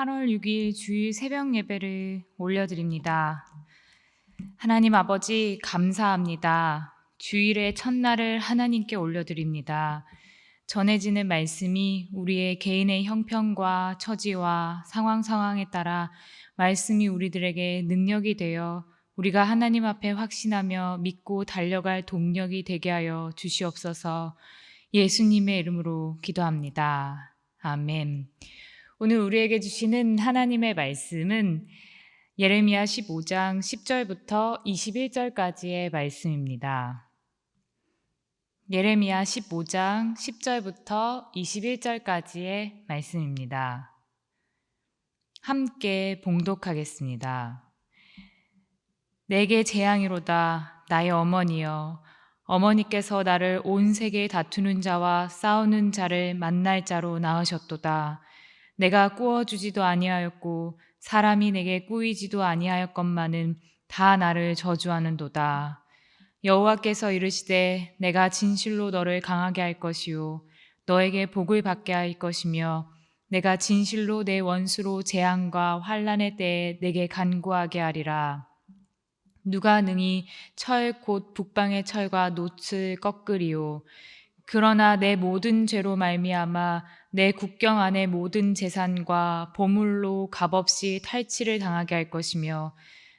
8월 6일 주일 새벽 예배를 올려드립니다. 하나님 아버지 감사합니다. 주일의 첫날을 하나님께 올려드립니다. 전해지는 말씀이 우리의 개인의 형편과 처지와 상황에 따라 말씀이 우리들에게 능력이 되어 우리가 하나님 앞에 확신하며 믿고 달려갈 동력이 되게 하여 주시옵소서. 예수님의 이름으로 기도합니다. 아멘. 오늘 우리에게 주시는 하나님의 말씀은 예레미야 15장 10절부터 21절까지의 말씀입니다. 예레미야 15장 10절부터 21절까지의 말씀입니다. 함께 봉독하겠습니다. 내게 재앙이로다 나의 어머니여, 어머니께서 나를 온 세계에 다투는 자와 싸우는 자를 만날 자로 낳으셨도다. 내가 꾸어주지도 아니하였고 사람이 내게 꾸이지도 아니하였건만은 다 나를 저주하는도다. 여호와께서 이르시되 내가 진실로 너를 강하게 할 것이요 너에게 복을 받게 할 것이며 내가 진실로 내 원수로 재앙과 환난의 때에 내게 간구하게 하리라. 누가 능히 철 곧 북방의 철과 놋을 꺾으리요. 그러나 내 모든 죄로 말미암아 내 국경 안의 모든 재산과 보물로 값없이 탈취를 당하게 할 것이며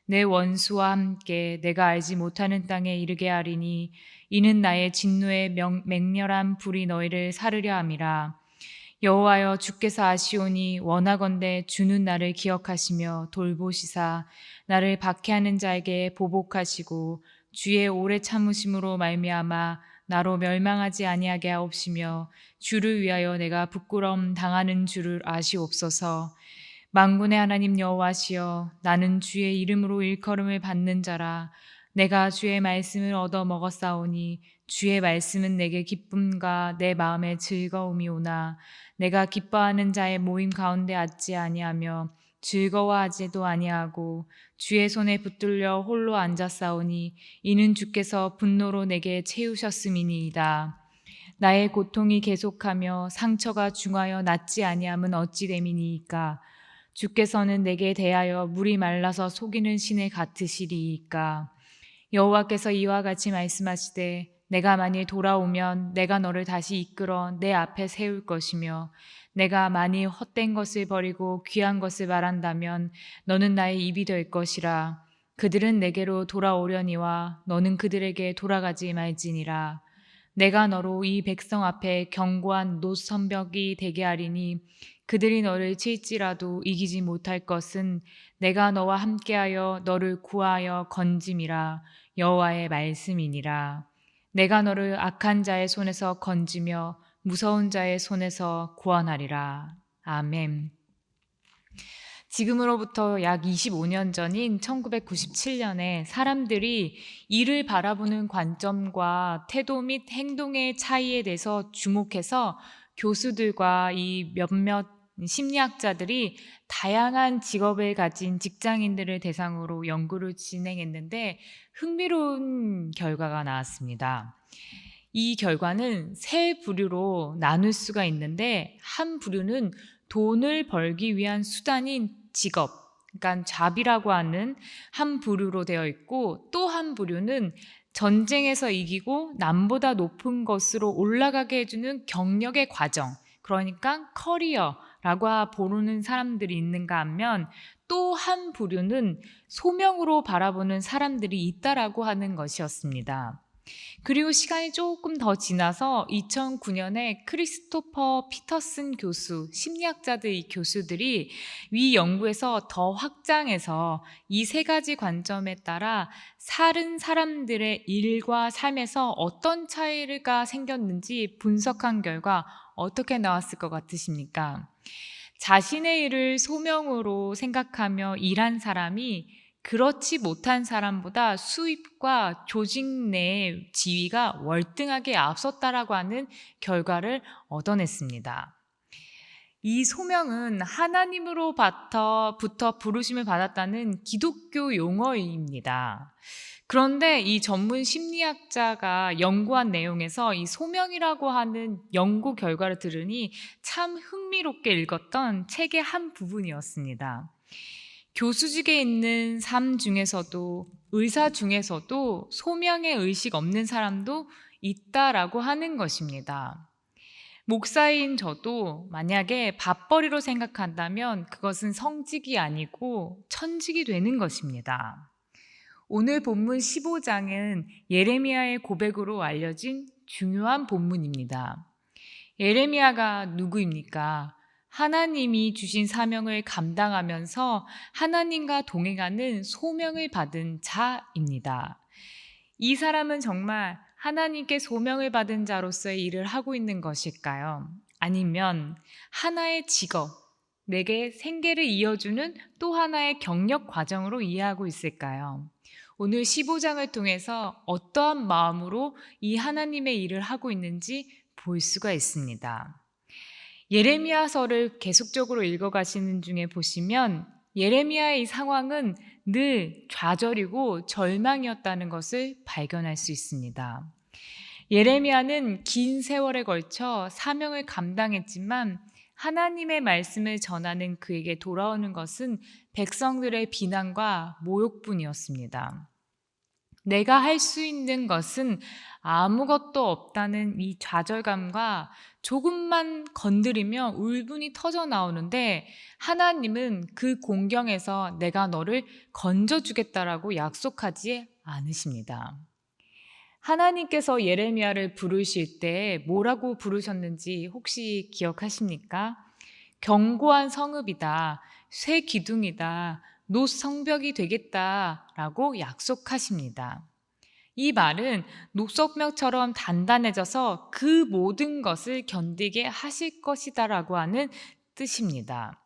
내 원수와 함께 내가 알지 못하는 땅에 이르게 하리니 이는 나의 진노의 맹렬한 불이 너희를 사르려 함이라. 여호와여 주께서 아시오니 원하건대 주는 나를 기억하시며 돌보시사 나를 박해하는 자에게 보복하시고 주의 오래 참으심으로 말미암아 나로 멸망하지 아니하게 하옵시며 주를 위하여 내가 부끄러움 당하는 줄을 아시옵소서. 만군의 하나님 여호와시여 나는 주의 이름으로 일컬음을 받는 자라. 내가 주의 말씀을 얻어 먹었사오니 주의 말씀은 내게 기쁨과 내 마음의 즐거움이오나 내가 기뻐하는 자의 모임 가운데 앉지 아니하며 즐거워하지도 아니하고 주의 손에 붙들려 홀로 앉았사오니 이는 주께서 분노로 내게 채우셨음이니이다. 나의 고통이 계속하며 상처가 중하여 낫지 아니함은 어찌 됨이니이까. 주께서는 내게 대하여 물이 말라서 속이는 신에 같으시리이까. 여호와께서 이와 같이 말씀하시되 내가 만일 돌아오면 내가 너를 다시 이끌어 내 앞에 세울 것이며 내가 만일 헛된 것을 버리고 귀한 것을 말한다면 너는 나의 입이 될 것이라. 그들은 내게로 돌아오려니와 너는 그들에게 돌아가지 말지니라. 내가 너로 이 백성 앞에 견고한 놋선벽이 되게 하리니 그들이 너를 칠지라도 이기지 못할 것은 내가 너와 함께하여 너를 구하여 건짐이라. 여호와의 말씀이니라. 내가 너를 악한 자의 손에서 건지며 무서운 자의 손에서 구원하리라. 아멘. 지금으로부터 약 25년 전인 1997년에 사람들이 이를 바라보는 관점과 태도 및 행동의 차이에 대해서 주목해서 교수들과 이 몇몇 심리학자들이 다양한 직업을 가진 직장인들을 대상으로 연구를 진행했는데 흥미로운 결과가 나왔습니다. 이 결과는 세 부류로 나눌 수가 있는데 한 부류는 돈을 벌기 위한 수단인 직업, 그러니까 잡이라고 하는 한 부류로 되어 있고 또 한 부류는 전쟁에서 이기고 남보다 높은 것으로 올라가게 해주는 경력의 과정, 그러니까 커리어라고 부르는 사람들이 있는가 하면 또 한 부류는 소명으로 바라보는 사람들이 있다라고 하는 것이었습니다. 그리고 시간이 조금 더 지나서 2009년에 크리스토퍼 피터슨 교수, 심리학자들 이 교수들이 위 연구에서 더 확장해서 이 세 가지 관점에 따라 살은 사람들의 일과 삶에서 어떤 차이가 생겼는지 분석한 결과 어떻게 나왔을 것 같으십니까? 자신의 일을 소명으로 생각하며 일한 사람이 그렇지 못한 사람보다 수입과 조직 내 지위가 월등하게 앞섰다라고 하는 결과를 얻어냈습니다. 이 소명은 하나님으로부터 부르심을 받았다는 기독교 용어입니다. 그런데 이 전문 심리학자가 연구한 내용에서 이 소명이라고 하는 연구 결과를 들으니 참 흥미롭게 읽었던 책의 한 부분이었습니다. 교수직에 있는 삶 중에서도 의사 중에서도 소명의 의식 없는 사람도 있다라고 하는 것입니다. 목사인 저도 만약에 밥벌이로 생각한다면 그것은 성직이 아니고 천직이 되는 것입니다. 오늘 본문 15장은 예레미야의 고백으로 알려진 중요한 본문입니다. 예레미야가 누구입니까? 하나님이 주신 사명을 감당하면서 하나님과 동행하는 소명을 받은 자입니다. 이 사람은 정말 하나님께 소명을 받은 자로서의 일을 하고 있는 것일까요? 아니면 하나의 직업, 내게 생계를 이어주는 또 하나의 경력 과정으로 이해하고 있을까요? 오늘 15장을 통해서 어떠한 마음으로 이 하나님의 일을 하고 있는지 볼 수가 있습니다. 예레미야서를 계속적으로 읽어가시는 중에 보시면 예레미야의 이 상황은 늘 좌절이고 절망이었다는 것을 발견할 수 있습니다. 예레미야는 긴 세월에 걸쳐 사명을 감당했지만 하나님의 말씀을 전하는 그에게 돌아오는 것은 백성들의 비난과 모욕뿐이었습니다. 내가 할 수 있는 것은 아무것도 없다는 이 좌절감과 조금만 건드리면 울분이 터져 나오는데 하나님은 그 공경에서 내가 너를 건져주겠다라고 약속하지 않으십니다. 하나님께서 예레미야를 부르실 때 뭐라고 부르셨는지 혹시 기억하십니까? 견고한 성읍이다, 새 기둥이다, 놋 성벽이 되겠다라고 약속하십니다. 이 말은 녹석벽처럼 단단해져서 그 모든 것을 견디게 하실 것이다라고 하는 뜻입니다.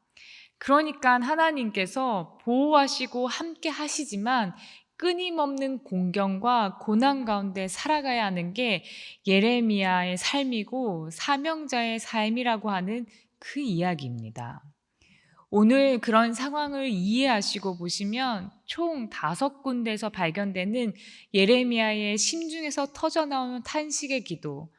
그러니까 하나님께서 보호하시고 함께 하시지만 끊임없는 공경과 고난 가운데 살아가야 하는 게 예레미야의 삶이고 사명자의 삶이라고 하는 그 이야기입니다. 오늘 그런 상황을 이해하시고 보시면 총 5군데에서 발견되는 예레미야의 심중에서 터져나오는 탄식의 기도,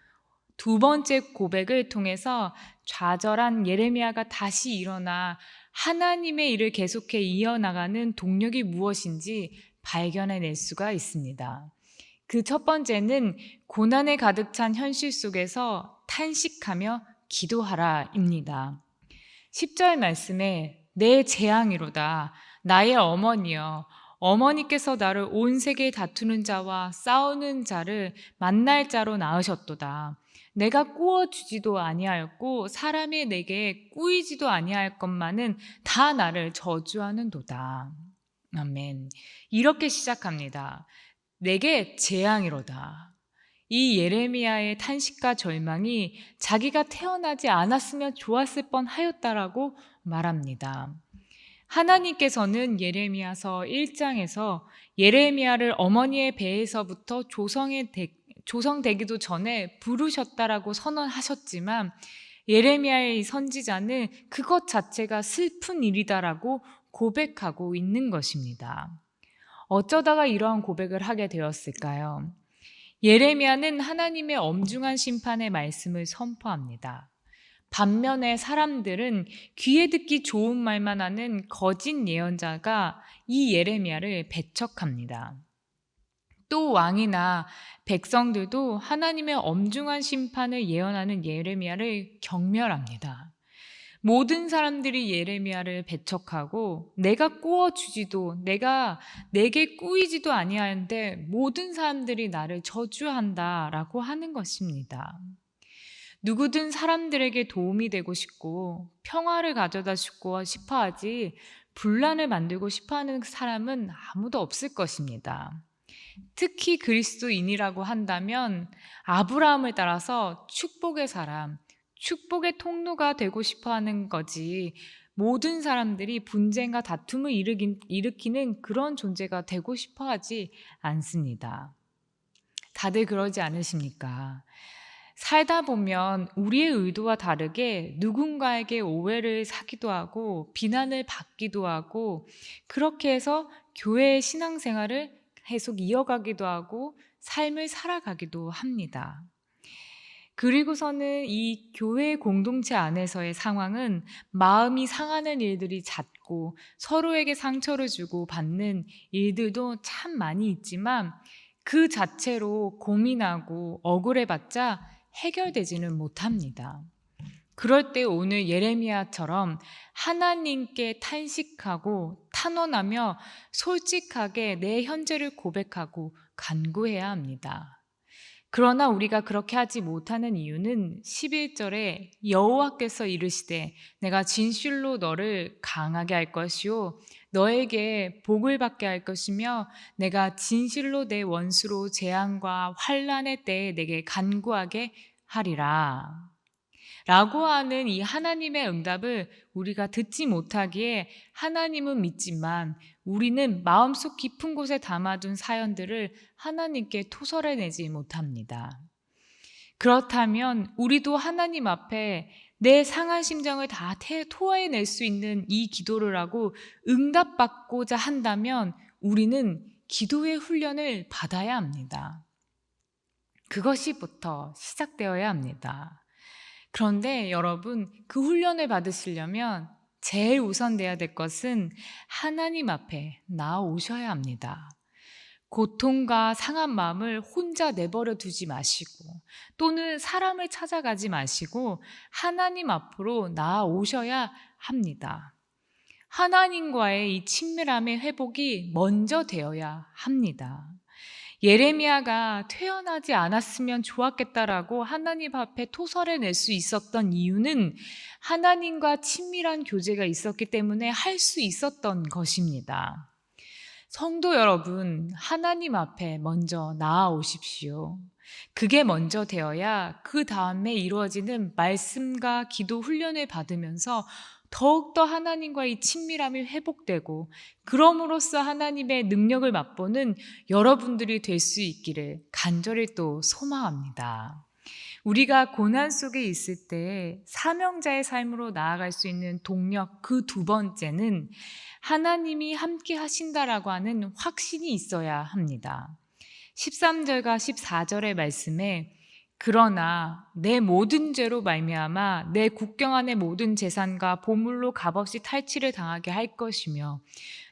두 번째 고백을 통해서 좌절한 예레미야가 다시 일어나 하나님의 일을 계속해 이어나가는 동력이 무엇인지 발견해낼 수가 있습니다. 그 첫 번째는 고난에 가득 찬 현실 속에서 탄식하며 기도하라입니다. 10절 말씀에 내 재앙이로다 나의 어머니여 어머니께서 나를 온 세계에 다투는 자와 싸우는 자를 만날 자로 낳으셨도다. 내가 꾸어주지도 아니하였고 사람이 내게 꾸이지도 아니할 것만은 다 나를 저주하는도다. 아멘. 이렇게 시작합니다. 내게 재앙이로다. 이 예레미야의 탄식과 절망이 자기가 태어나지 않았으면 좋았을 뻔하였다라고 말합니다. 하나님께서는 예레미야서 1장에서 예레미야를 어머니의 배에서부터 조성되기도 전에 부르셨다라고 선언하셨지만 예레미야의 선지자는 그것 자체가 슬픈 일이다라고 고백하고 있는 것입니다. 어쩌다가 이러한 고백을 하게 되었을까요? 예레미야는 하나님의 엄중한 심판의 말씀을 선포합니다. 반면에 사람들은 귀에 듣기 좋은 말만 하는 거짓 예언자가 이 예레미야를 배척합니다. 또 왕이나 백성들도 하나님의 엄중한 심판을 예언하는 예레미야를 경멸합니다. 모든 사람들이 예레미야를 배척하고 내가 꾸어주지도 내게 꾸이지도 아니하는데 모든 사람들이 나를 저주한다라고 하는 것입니다. 누구든 사람들에게 도움이 되고 싶고 평화를 가져다 주고 싶어하지 분란을 만들고 싶어하는 사람은 아무도 없을 것입니다. 특히 그리스도인이라고 한다면 아브라함을 따라서 축복의 사람, 축복의 통로가 되고 싶어하는 거지 모든 사람들이 분쟁과 다툼을 일으키는 그런 존재가 되고 싶어하지 않습니다. 다들 그러지 않으십니까? 살다 보면 우리의 의도와 다르게 누군가에게 오해를 사기도 하고 비난을 받기도 하고 그렇게 해서 교회의 신앙생활을 계속 이어가기도 하고 삶을 살아가기도 합니다. 그리고서는 이 교회 공동체 안에서의 상황은 마음이 상하는 일들이 잦고 서로에게 상처를 주고 받는 일들도 참 많이 있지만 그 자체로 고민하고 억울해봤자 해결되지는 못합니다. 그럴 때 오늘 예레미야처럼 하나님께 탄식하고 탄원하며 솔직하게 내 현재를 고백하고 간구해야 합니다. 그러나 우리가 그렇게 하지 못하는 이유는 11절에 여호와께서 이르시되 내가 진실로 너를 강하게 할 것이요 너에게 복을 받게 할 것이며 내가 진실로 내 원수로 재앙과 환난의 때에 내게 간구하게 하리라 라고 하는 이 하나님의 응답을 우리가 듣지 못하기에 하나님은 믿지만 우리는 마음속 깊은 곳에 담아둔 사연들을 하나님께 토설해내지 못합니다. 그렇다면 우리도 하나님 앞에 내 상한 심정을 다 토해낼 수 있는 이 기도를 하고 응답받고자 한다면 우리는 기도의 훈련을 받아야 합니다. 그것이부터 시작되어야 합니다. 그런데 여러분, 그 훈련을 받으시려면 제일 우선돼야 될 것은 하나님 앞에 나아오셔야 합니다. 고통과 상한 마음을 혼자 내버려 두지 마시고 또는 사람을 찾아가지 마시고 하나님 앞으로 나아오셔야 합니다. 하나님과의 이 친밀함의 회복이 먼저 되어야 합니다. 예레미야가 퇴원하지 않았으면 좋았겠다라고 하나님 앞에 토설해낼 수 있었던 이유는 하나님과 친밀한 교제가 있었기 때문에 할 수 있었던 것입니다. 성도 여러분, 하나님 앞에 먼저 나아오십시오. 그게 먼저 되어야 그 다음에 이루어지는 말씀과 기도 훈련을 받으면서 더욱더 하나님과 이 친밀함이 회복되고 그럼으로써 하나님의 능력을 맛보는 여러분들이 될 수 있기를 간절히 또 소망합니다. 우리가 고난 속에 있을 때 사명자의 삶으로 나아갈 수 있는 동력 그 두 번째는 하나님이 함께 하신다라고 하는 확신이 있어야 합니다. 13절과 14절의 말씀에 그러나 내 모든 죄로 말미암아 내 국경 안의 모든 재산과 보물로 값없이 탈취를 당하게 할 것이며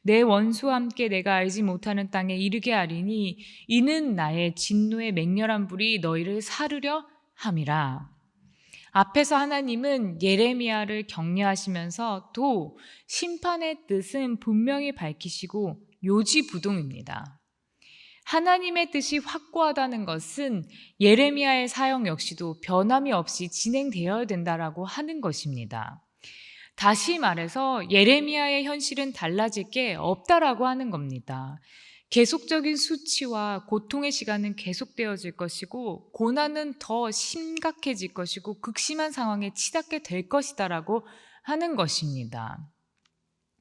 내 원수와 함께 내가 알지 못하는 땅에 이르게 하리니 이는 나의 진노의 맹렬한 불이 너희를 사르려 함이라. 앞에서 하나님은 예레미야를 격려하시면서 또 심판의 뜻은 분명히 밝히시고 요지부동입니다. 하나님의 뜻이 확고하다는 것은 예레미야의 사역 역시도 변함이 없이 진행되어야 된다라고 하는 것입니다. 다시 말해서 예레미야의 현실은 달라질 게 없다라고 하는 겁니다. 계속적인 수치와 고통의 시간은 계속되어질 것이고 고난은 더 심각해질 것이고 극심한 상황에 치닫게 될 것이다라고 하는 것입니다.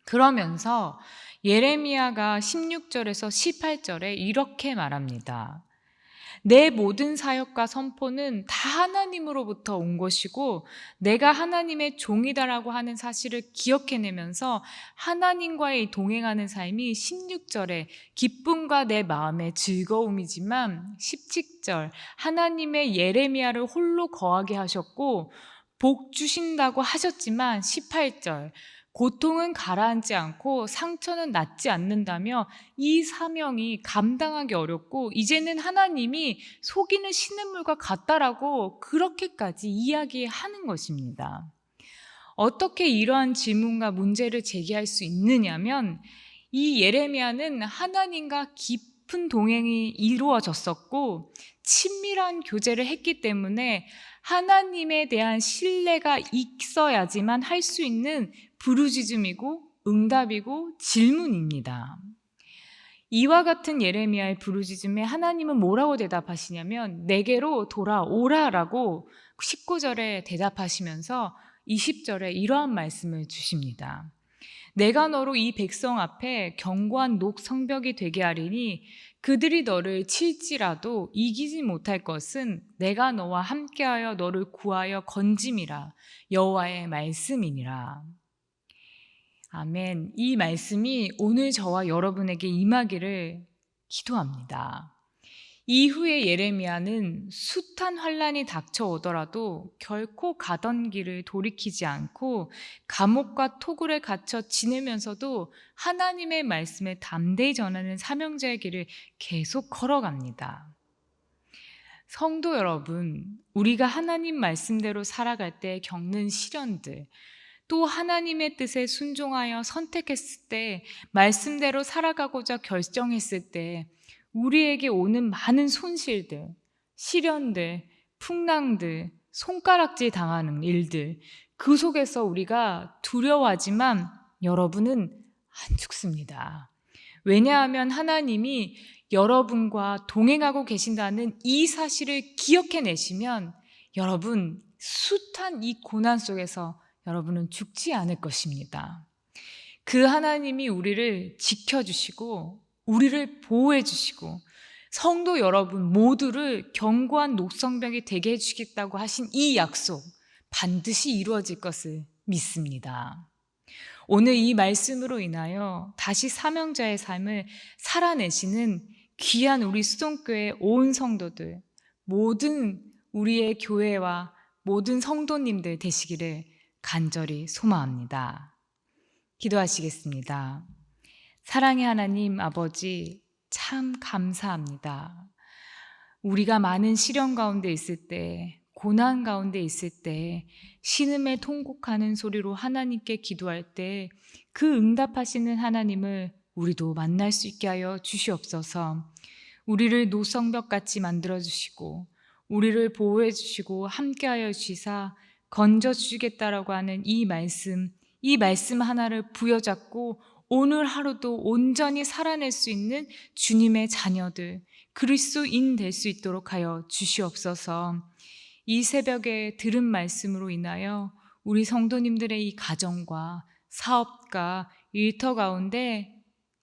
그러면서 예레미야가 16절에서 18절에 이렇게 말합니다. 내 모든 사역과 선포는 다 하나님으로부터 온 것이고 내가 하나님의 종이다라고 하는 사실을 기억해내면서 하나님과의 동행하는 삶이 16절에 기쁨과 내 마음의 즐거움이지만 17절 하나님의 예레미야를 홀로 거하게 하셨고 복 주신다고 하셨지만 18절 고통은 가라앉지 않고 상처는 낫지 않는다며 이 사명이 감당하기 어렵고 이제는 하나님이 속이는 시냇물과 같다라고 그렇게까지 이야기하는 것입니다. 어떻게 이러한 질문과 문제를 제기할 수 있느냐면 이 예레미야는 하나님과 깊은 동행이 이루어졌었고 친밀한 교제를 했기 때문에 하나님에 대한 신뢰가 있어야지만 할 수 있는 부르짖음이고 응답이고 질문입니다. 이와 같은 예레미야의 부르짖음에 하나님은 뭐라고 대답하시냐면 내게로 돌아오라라고 19절에 대답하시면서 20절에 이러한 말씀을 주십니다. 내가 너로 이 백성 앞에 견고한 녹 성벽이 되게 하리니 그들이 너를 칠지라도 이기지 못할 것은 내가 너와 함께하여 너를 구하여 건짐이라. 여호와의 말씀이니라. 아멘. 이 말씀이 오늘 저와 여러분에게 임하기를 기도합니다. 이후에 예레미야는 숱한 환란이 닥쳐오더라도 결코 가던 길을 돌이키지 않고 감옥과 토굴에 갇혀 지내면서도 하나님의 말씀을 담대히 전하는 사명자의 길을 계속 걸어갑니다. 성도 여러분, 우리가 하나님 말씀대로 살아갈 때 겪는 시련들, 또 하나님의 뜻에 순종하여 선택했을 때, 말씀대로 살아가고자 결정했을 때 우리에게 오는 많은 손실들, 시련들, 풍랑들, 손가락질 당하는 일들, 그 속에서 우리가 두려워하지만 여러분은 안 죽습니다. 왜냐하면 하나님이 여러분과 동행하고 계신다는 이 사실을 기억해내시면 여러분 숱한 이 고난 속에서 여러분은 죽지 않을 것입니다. 그 하나님이 우리를 지켜주시고 우리를 보호해 주시고 성도 여러분 모두를 견고한 녹성벽이 되게 해주시겠다고 하신 이 약속 반드시 이루어질 것을 믿습니다. 오늘 이 말씀으로 인하여 다시 사명자의 삶을 살아내시는 귀한 우리 수동교회 온 성도들, 모든 우리의 교회와 모든 성도님들 되시기를 간절히 소망합니다. 기도하시겠습니다. 사랑의 하나님 아버지, 참 감사합니다. 우리가 많은 시련 가운데 있을 때, 고난 가운데 있을 때, 신음에 통곡하는 소리로 하나님께 기도할 때 그 응답하시는 하나님을 우리도 만날 수 있게 하여 주시옵소서. 우리를 노성벽같이 만들어주시고 우리를 보호해 주시고 함께하여 주시사 건져주시겠다라고 하는 이 말씀 하나를 부여잡고 오늘 하루도 온전히 살아낼 수 있는 주님의 자녀들, 그리스도인 될 수 있도록 하여 주시옵소서. 이 새벽에 들은 말씀으로 인하여 우리 성도님들의 이 가정과 사업과 일터 가운데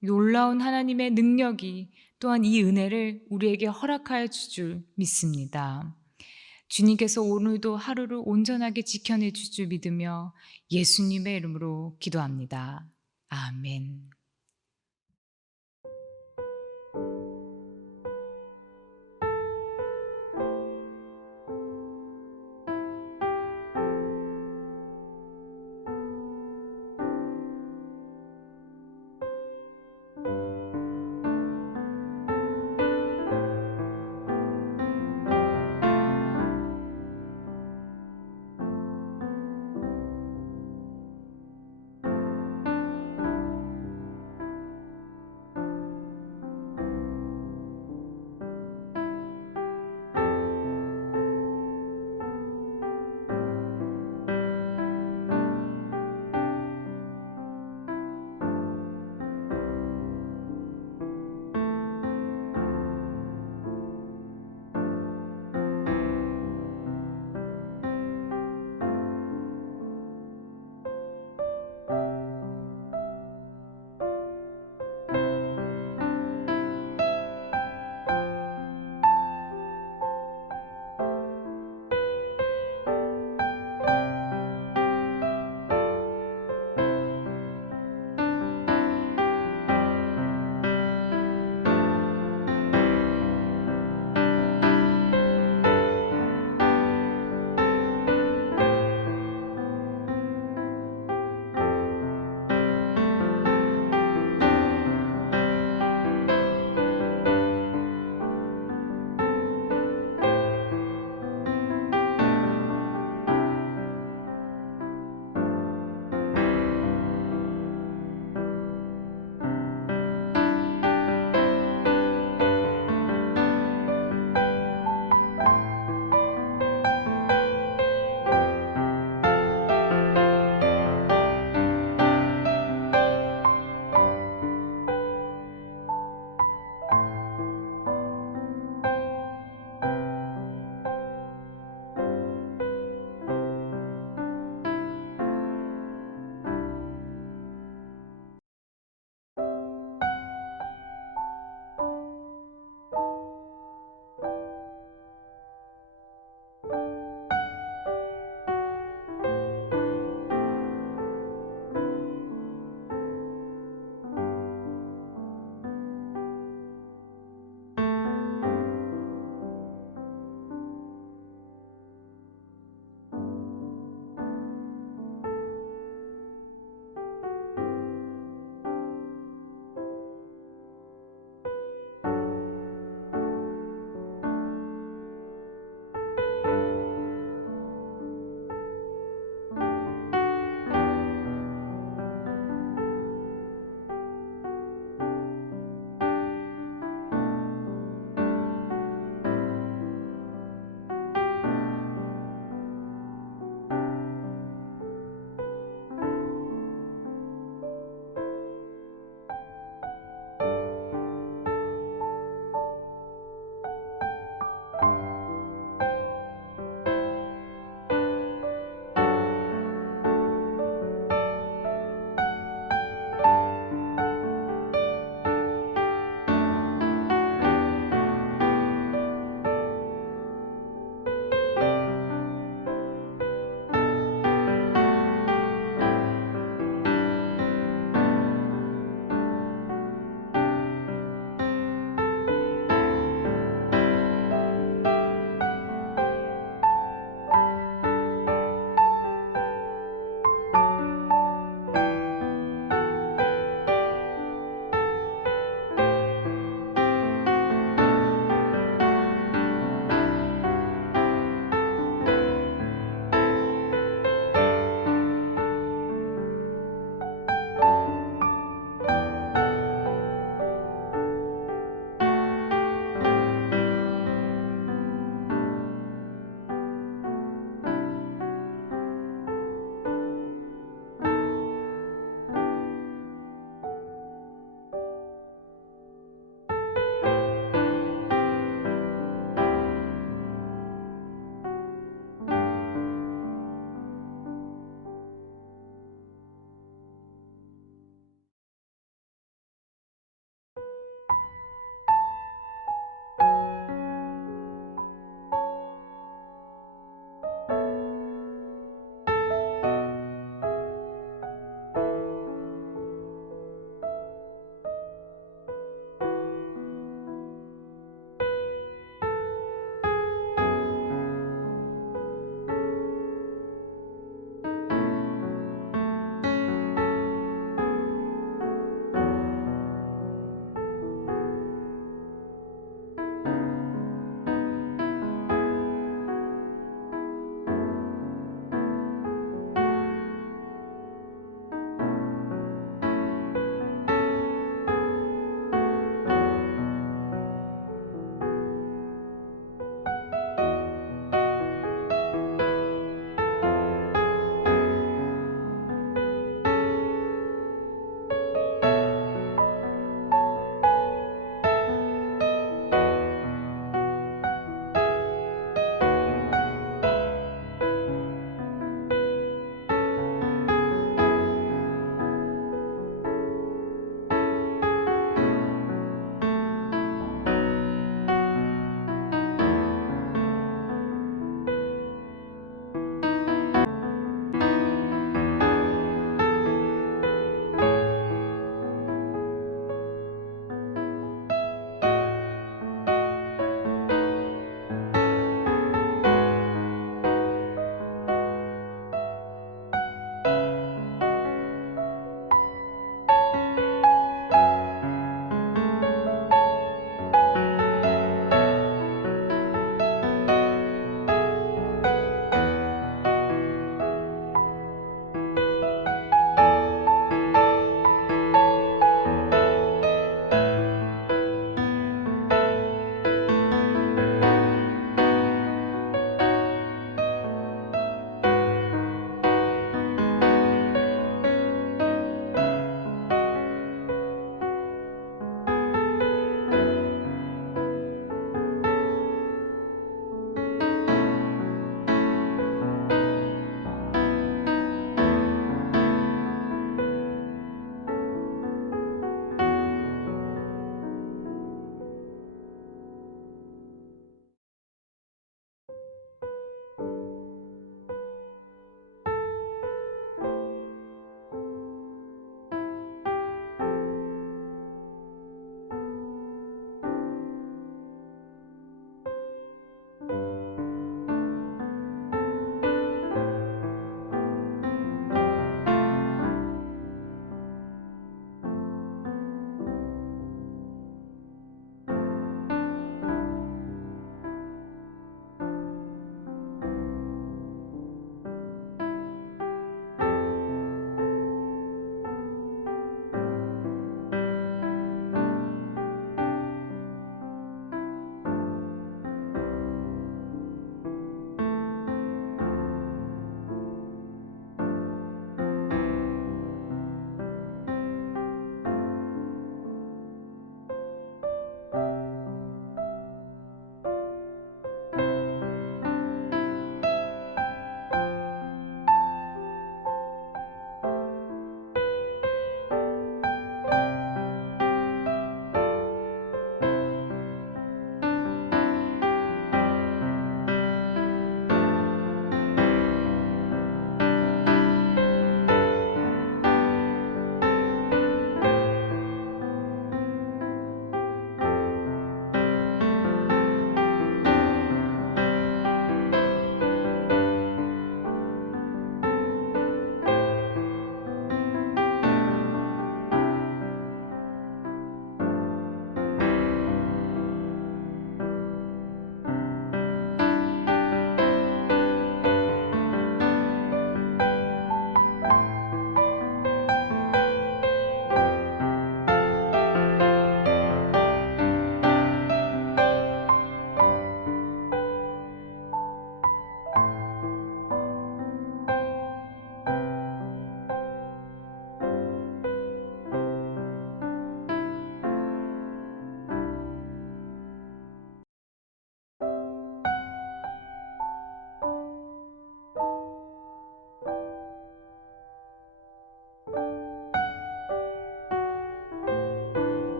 놀라운 하나님의 능력이 또한 이 은혜를 우리에게 허락하여 줄 줄 믿습니다. 주님께서 오늘도 하루를 온전하게 지켜내 줄 줄 믿으며 예수님의 이름으로 기도합니다. 아멘.